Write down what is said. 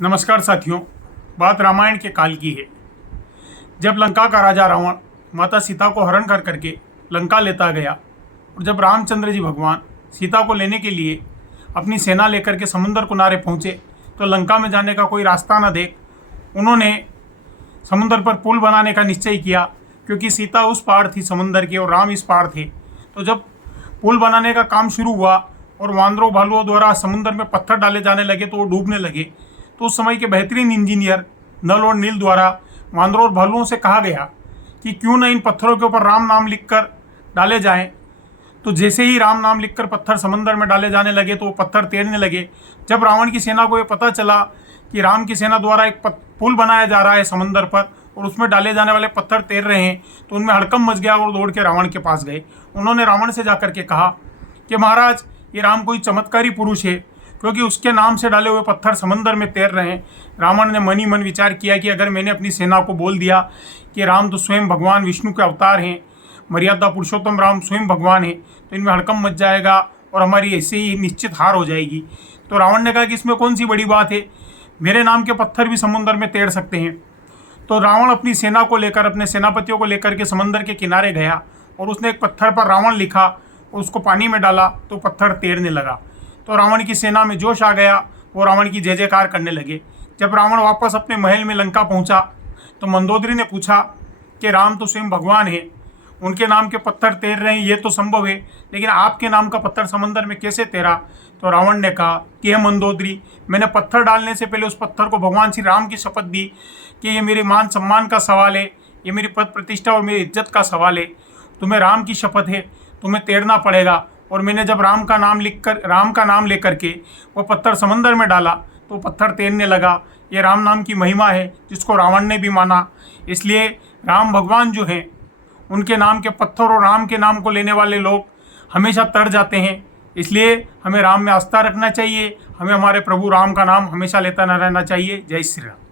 नमस्कार साथियों। बात रामायण के काल की है, जब लंका का राजा रावण माता सीता को हरण कर करके लंका लेता गया और जब रामचंद्र जी भगवान सीता को लेने के लिए अपनी सेना लेकर के समुद्र किनारे पहुँचे तो लंका में जाने का कोई रास्ता न देख उन्होंने समुद्र पर पुल बनाने का निश्चय किया, क्योंकि सीता उस पार थी समुद्र की और राम इस पार थे। तो जब पुल बनाने का काम शुरू हुआ और वानरों भालुओं द्वारा समुद्र में पत्थर डाले जाने लगे तो वो डूबने लगे। तो उस समय के बेहतरीन इंजीनियर नल और नील द्वारा वानरों और भालुओं से कहा गया कि क्यों न इन पत्थरों के ऊपर राम नाम लिखकर डाले जाएं। तो जैसे ही राम नाम लिखकर पत्थर समंदर में डाले जाने लगे तो वो पत्थर तैरने लगे। जब रावण की सेना को ये पता चला कि राम की सेना द्वारा एक पुल बनाया जा रहा है समंदर पर और उसमें डाले जाने वाले पत्थर तैर रहे हैं, तो उनमें हड़कंप मच गया और दौड़ के रावण के पास गए। उन्होंने रावण से जाकर के कहा कि महाराज, ये राम कोई चमत्कारी पुरुष है, क्योंकि उसके नाम से डाले हुए पत्थर समंदर में तैर रहे हैं। रावण ने मन ही मन विचार किया कि अगर मैंने अपनी सेना को बोल दिया कि राम तो स्वयं भगवान विष्णु के अवतार हैं, मर्यादा पुरुषोत्तम राम स्वयं भगवान है, तो इनमें हड़कंप मच जाएगा और हमारी ऐसे ही निश्चित हार हो जाएगी। तो रावण ने कहा कि इसमें कौन सी बड़ी बात है, मेरे नाम के पत्थर भी समुद्र में तैर सकते हैं। तो रावण अपनी सेना को लेकर, अपने सेनापतियों को लेकर के समंदर के किनारे गया और उसने एक पत्थर पर रावण लिखा और उसको पानी में डाला तो पत्थर तैरने लगा। तो रावण की सेना में जोश आ गया, वो रावण की जय जयकार करने लगे। जब रावण वापस अपने महल में लंका पहुंचा तो मंदोदरी ने पूछा कि राम तो स्वयं भगवान है, उनके नाम के पत्थर तैर रहे हैं, ये तो संभव है, लेकिन आपके नाम का पत्थर समंदर में कैसे तैरा? तो रावण ने कहा कि हे मंदोदरी, मैंने पत्थर डालने से पहले उस पत्थर को भगवान श्री राम की शपथ दी कि ये मेरे मान सम्मान का सवाल है, ये मेरी पद प्रतिष्ठा और मेरी इज्जत का सवाल है। तुम्हें राम की शपथ है, तुम्हें तैरना पड़ेगा। और मैंने जब राम का नाम लेकर के वो पत्थर समंदर में डाला तो पत्थर तैरने लगा। ये राम नाम की महिमा है जिसको रावण ने भी माना। इसलिए राम भगवान जो हैं, उनके नाम के पत्थर और राम के नाम को लेने वाले लोग हमेशा तर जाते हैं। इसलिए हमें राम में आस्था रखना चाहिए, हमें हमारे प्रभु राम का नाम हमेशा लेता न रहना चाहिए। जय श्री राम।